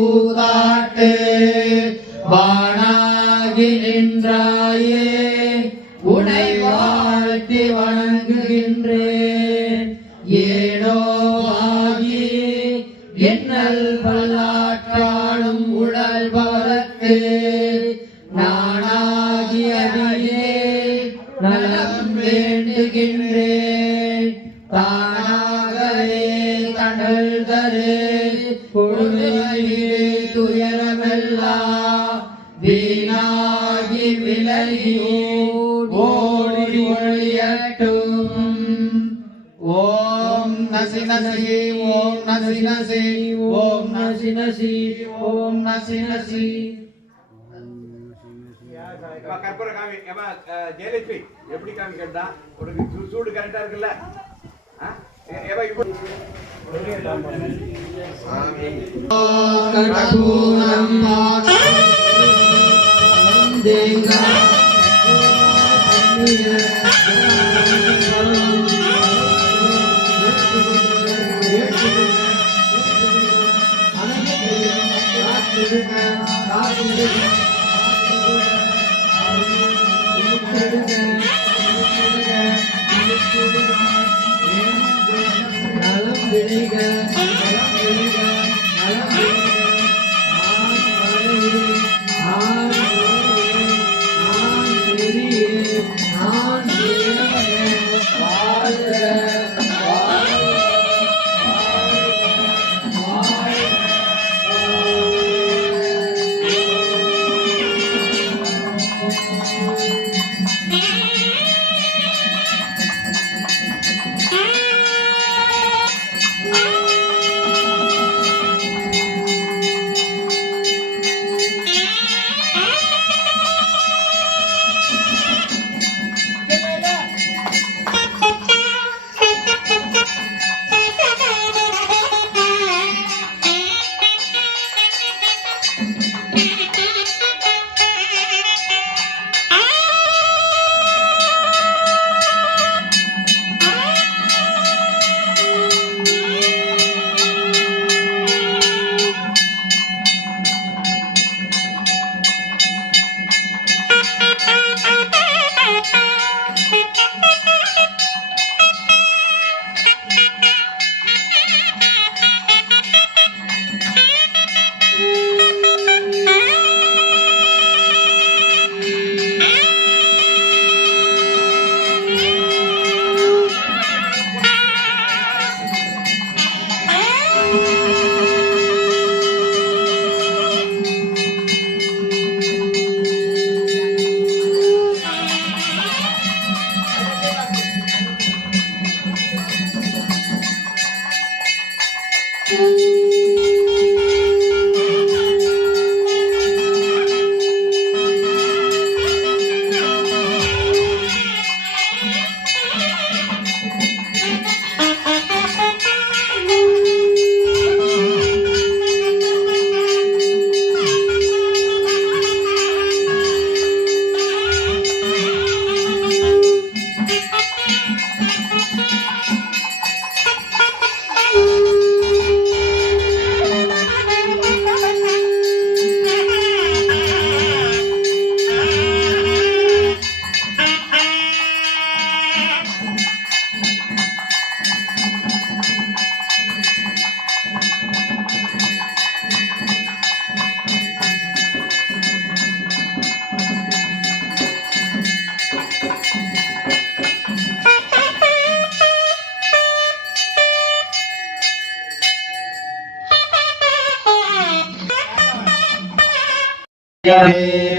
ஊதாட்டு வானாகி நின்றாயே உனை வாழ்த்தி வணங்குகின்றேன். ஏனோ ஆகி என்னல் பல்லாற்றாலும் உடல் பவரத்து நானாகி அடியே நலம் வேண்டுகின்றேன். தானாகவே தடல் தரு கொடுமையிலே துயரமெல்லாம் வீணாகி விலகி ஓடி ஒழியட்டும். ஓம் நசி நசி ஓம் நசி நசி ஓம் நசி நசி ஓம் நசி நசி. கற்பூர காமி ஜெயலட்சுமி எப்படி காமி கேட்டா உனக்கு சூடு கரெக்டா இருக்குல்ல? கடம்பூரம்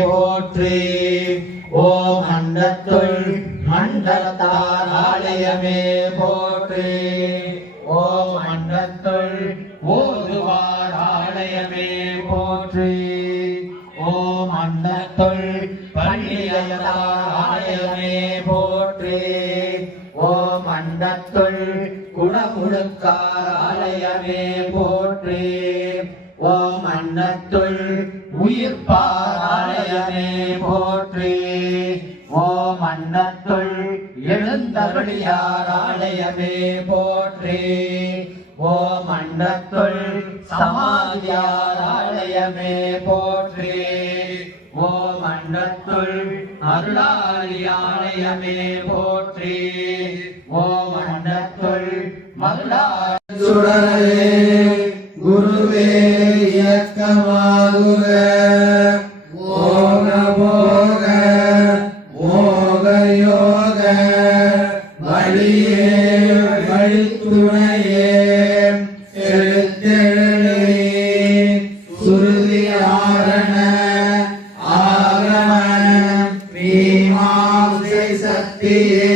போற்றி. ஓம் அண்டத்துள் மண்டலத்தார் ஆலயமே போற்றி. ஓம் அண்டத்துள் ஓதுவார் ஆலயமே போற்றி. ஓம் அண்டத்துள் பள்ளியத்தார் ஆலயமே போற்றி. ஓம் அண்டத்துள் குணமுழுக்கார் ஆலயமே போற்றி. ஓம் அண்டத்துள் உயிர்ப்பார் ஆலயமே போற்றி. ஓம் அண்டத்துள் எழுந்தருளியார் ஆலயமே போற்றி. ஓம் அண்டத்துள் சமாதியார் ஆலயமே போற்றி. ஓம் அண்டத்துள் அருளாளி ஆலயமே போற்றி. ஓம் அண்டத்துள் மருளாளி சுடரே குருவே இயக்கமாகுக. ஓக போக மோக யோக வழியே வழித்துணையே செலுத்தெழி சுருதி ஆரண ஆகம மீமாம்சை சக்தியே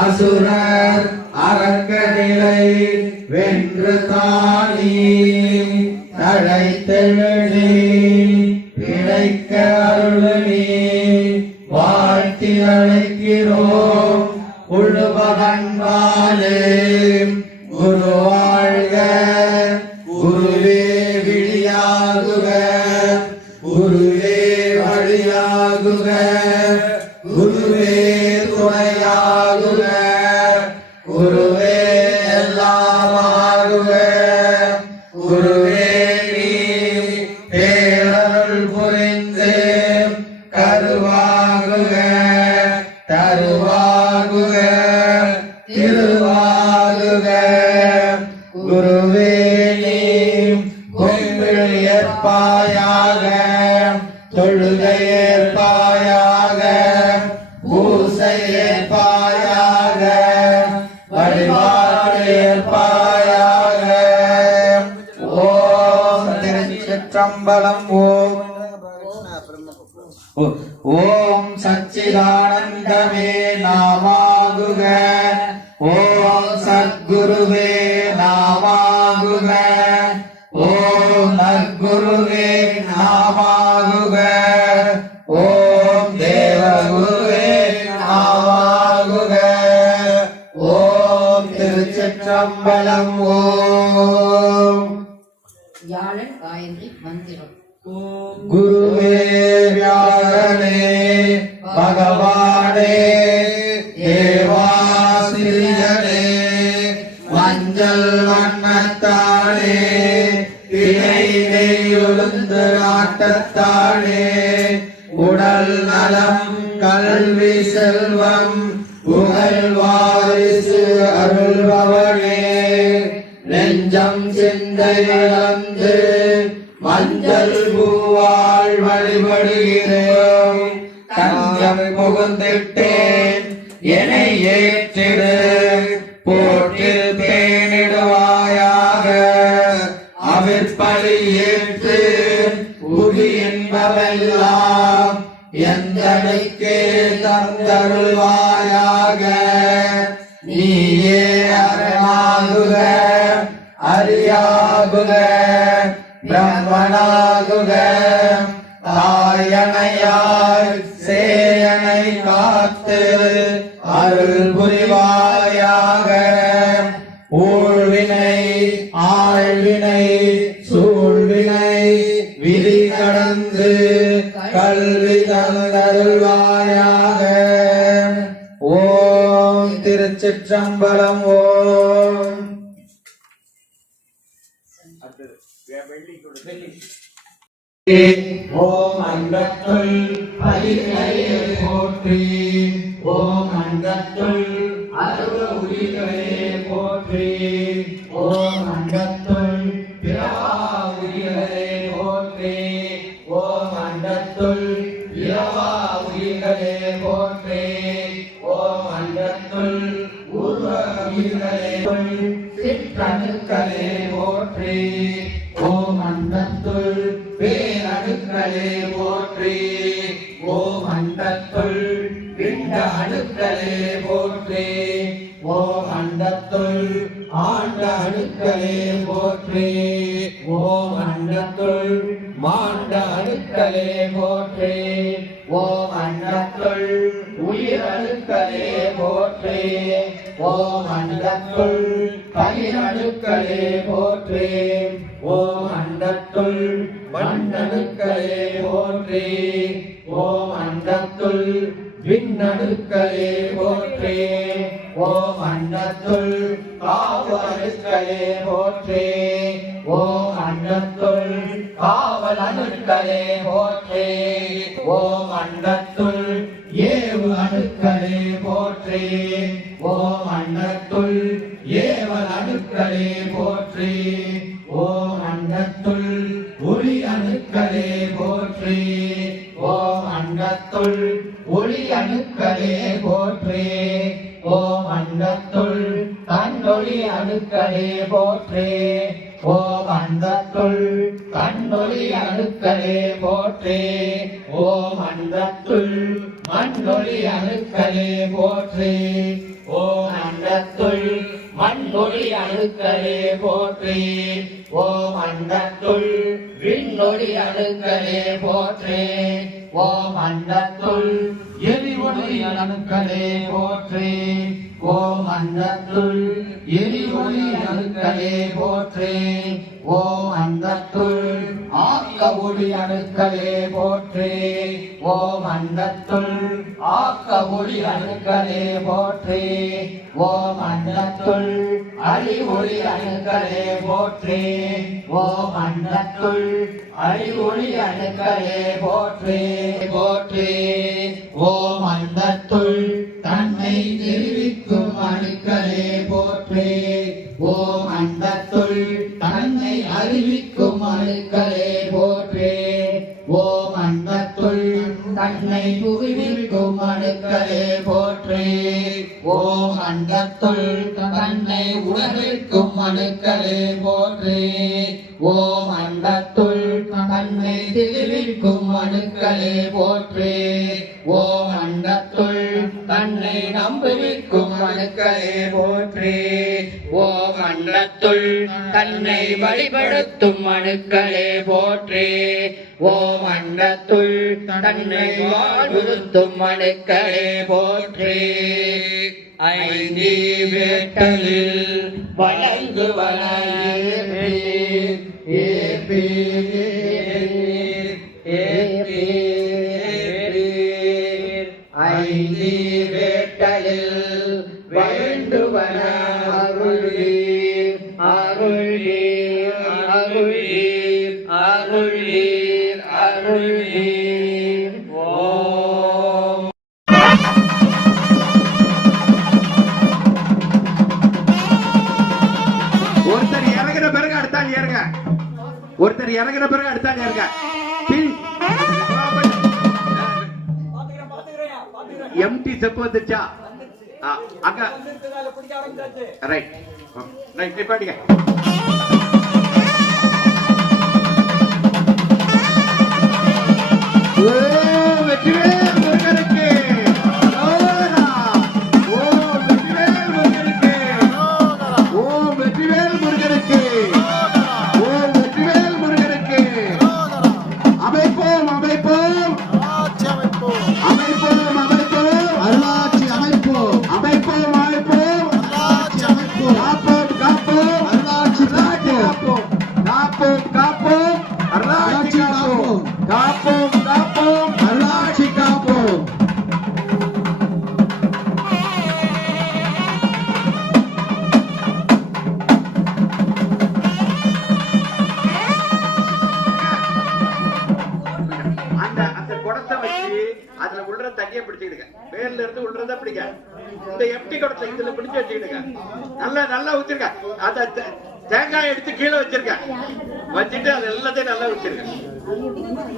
அசுரர் அரக்கநிலை வென்று தானி தழைத்தெழி பிழைக்க அருளி வாழ்த்தி அழைக்கிறோம் உழுவதன்பாலே. குரு வாழ்க குருவே விழியாகுக குருவே வழியாக பேரருள் புரிந்து கருவாகுக தருவாகுக திருவாகுக குருவே நீ கும்பிழியற்பாயாக தொழுகையேற்பாயாக பூசையேற்பாயாக வழிபாடு ஏற்பாயாக. ஓம் திருச்சிற்றம்பலம். ஓம் சச்சிதானந்தமே நாமாகுக. ஓம் சத்குருவே நாமாகுக. ஓம் நற்குருவே நாமாகுக. ஓம் தேவகுருவே நாமாகுக. ஓம் திருச்சிற்றம்பலம். ஓம் வியாழன் காயத்ரி மந்திரம். குருவே வியாழனே பகவானே தேவாசிரியனே மஞ்சள் வண்ணத்தானே திரை நெய்யுழுந்து நாட்டத்தானே உடல் நலம் கல்வி செல்வம் புகழ் வாரிசு அருள்பவனே நெஞ்சம் சிந்தை இழந்து மஞ்சள் பூவாள் வழிபடுகிறோம். தஞ்சம் புகுந்திட்டேன் என்னை ஏற்றிடு போற்றில் பேணிடுவாயாக. அவிற்பலி ஏற்று புதி என்பவெல்லாம் எந்தனுக்கே தந்தருள்வாயாக. நீயே அரணாகுக அரியாகுக பிரம்மனாகுக. தாயனையாய் சேயனை காத்து அருள் புரிவாயாக. ஊழ்வினை ஆழ்வினை சூழ்வினை விதி கடந்து கல்வி தந்தருள்வாயாக. ஓம் திருச்சிற்றம்பலம். ஓம் ஓம் அண்டத்துள் பயிர்களே போற்றி. ஓம் அண்டத்துள் அருள் உயிர்களே போற்றி. ஓம் அண்டத்துள் பிறவா உயிர்களே போற்றி. ஓம் அண்டத்துள் பிறவா உயிர்களே போற்றி. ஓம் அண்டத்துள் உருவ உயிர்களே சிற்றணுக்களே போற்றி. ஓம் அண்டத்துள் பேரணுக்களே போற்றி. ஓம் அண்டத்துள் விண்ட அணுக்களே போற்றி. ஓம் அண்டத்துள் ஆண்ட அணுக்களே போற்றி. ஓம் அண்டத்துள் மாண்ட அணுக்களே போற்றி. ஓம் அண்டத்துள் உயிரணுக்களே போற்றி. ஓம் அண்டத்துள் பயிரணுக்களே போற்றி. ஓம் அண்டத்துள் மண்ணணுக்களே போற்றி. ஓம் அண்டத்துள் விண்ணணுக்களே போற்றி. ஓம் அண்டத்துள் காவலணுக்களே போற்றி. ஓம் அண்டத்துள் காவல் அணுக்களே போற்றி. ஓம் அண்டத்துள் ஏவு அணுக்களே போற்றி. ஓம் அண்டத்துள் ஏவல் அணுக்களே போற்றி. ஓம் அண்டத்துள் ஒளி அணுக்களே போற்றி. ஓம் அண்டத்துள் ஒளி அணுக்களே போற்றி. ஓம் அண்டத்துள் தன்னொளி அணுக்களே போற்றி. ஓம் அண்டத்துள் கண்ணொளி அணுக்களே போற்றி. ஓம் அண்டத்துள் மண்ணொளி அணுக்களே போற்றி. ஓம் அண்டத்துள் மண்ணொளி அணுக்களே போற்றி. ஓம் அண்டத்துள் விண்ணொளி அணுக்களே போற்றி. ஓம் அண்டத்துள் எரிவொளி அணுக்களே போற்றி. ஓம் அண்டத்துள் எரிஒளி அணுக்களே போற்றி ஓம் அண்டத்துள் ஆக்க ஒளி அணுக்களே போற்றி ஓம் அண்டத்துள் ஆக்க ஒளி அணுக்களே போற்றி ஓம் அண்டத்துள் அழி ஒளி அணுக்களே போற்றி ஓம் அண்டத்துள் அழி ஒளி அணுக்களே போற்றி போற்றி ஓம் அண்டத்துள் தன்னை தெரிவிக்கும் அணுக்களே போற்றி ஓம் அண்டத்துள் தன்னை அறிவிக்கும் அணுக்களே போற்றி ஓம் அண்டத்துள் தன்னை புகுவிக்கும் அணுக்களே போற்றி ஓம் அண்டத்துள் தன்னை உணர்விக்கும் அணுக்களே போற்றி ஓம் அண்டத்துள் தன்னை தெரிவிக்கும் அணுக்களே போற்றி ஓம் அண்டத்துள் தன்னை நம்புவிக்கும் அணுக்களே போற்றி ஓம் அண்டத்துள் தன்னை வழிபடுத்தும் அணுக்களே போற்றி ஓம் அண்டத்துள் தன்னை வாழ்வுறுத்தும் அணுக்களே போற்றி ஐந்தி வேட்டலில் வழங்குவன ஐந்தி வேட்டலில் வேண்டுவன அருள்வீர் அருள்வீர் அருள்வீர் அருள்வீர் அருள்வீர் ஓம் ஒருத்தர் இறங்குற பிறகு அடுத்தாள் ஏறுங்க ஒருத்தர் இறங்குற பிறகு அடுத்தாள் ஏறுங்க எம்டி செப்பு வந்துச்சா அங்க ரைட் ரைட் நிப்பாட்டிங்க ஓ வெற்றிவேல் முருகனுக்கு ஓ வெற்றிவேல் முருகனுக்கு ஓ வெற்றிவேல் முருகனுக்கு ஓ வெற்றிவேல் முருகனுக்கு அமைப்போம் அமைப்போம் அமைப்போம் அமைப்போம் அருளாட்சி அமைப்போம் அமைப்போம் அமைப்போம் அருளாட்சி அமைப்போம் காப்போம் காப்போம் அருளாட்சி காப்போம் காப்போம் காப்போம் அருளாட்சி காப்போம் காப்போம் காப்போம் அருளாட்சி காப்போம் அந்த குடத்தை வச்சு அதுல உள்ள தண்ணியை பிடிச்சுக்கிடுங்க வேர்ல இருந்து உள்ளத பிடிக்க இந்த எம்டி குடத்தை இதுல பிடிச்சு வச்சுக்கிடுங்க நல்லா நல்லா ஊத்திருக்க அந்த தேங்காய் எடுத்து கீழே வச்சிருக்க வச்சுட்டு அது எல்லாத்தையும் நல்லா வச்சிருக்க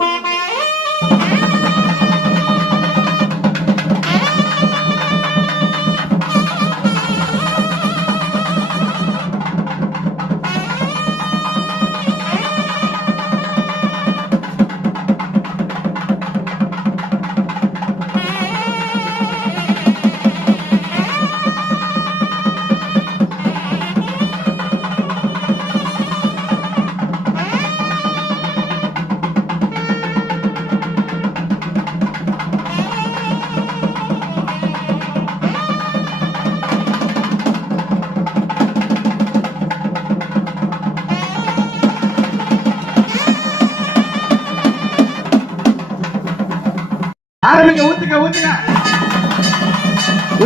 ஆரம்பிங்க ஊத்துங்க ஊத்துங்க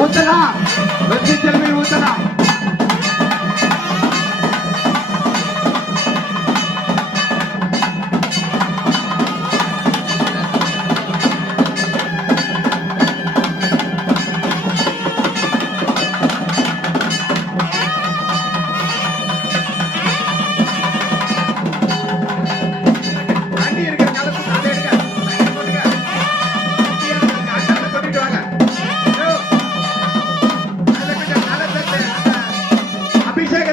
ஊத்தலாம் வெற்றி செல்வி ஊத்தலாம்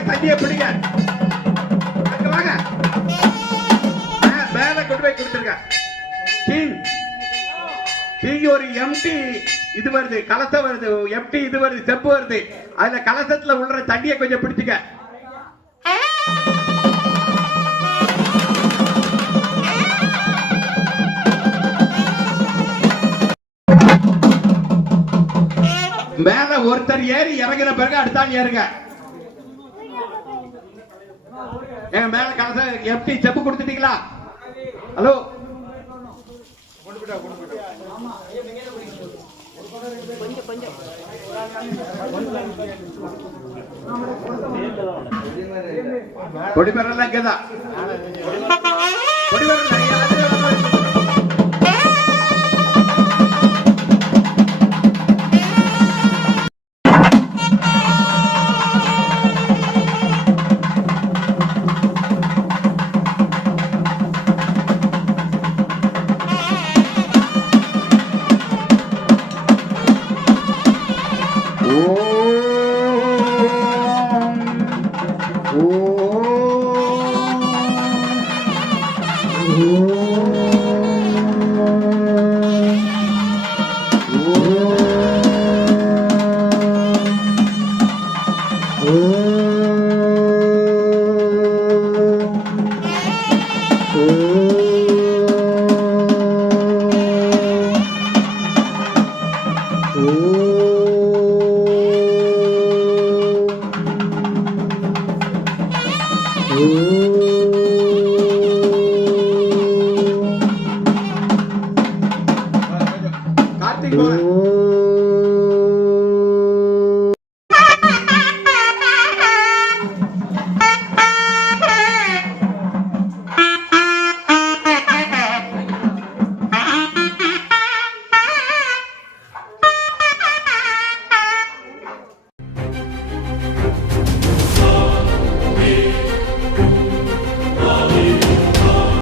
தண்ணியை பிடிங்க வாங்க மேல கொண்டு போய் கொடுத்துருங்க ஒரு எம்டி இது வருது கலசம் வருது எம்டி இது வருது செப்பு வருது அதுல கலசத்துல உள்ள தண்ணியை கொஞ்சம் பிடிச்சுக்க மேல ஒருத்தர் ஏறி இறங்கின பிறகு அடுத்தாள் ஏறுங்க. எங்க மேல கலச எப்படி செப்பு கொடுத்துட்டீங்களா? ஹலோ, கொடிபெறலாம் இங்கதான். கொடிபெறலாம் ஓம்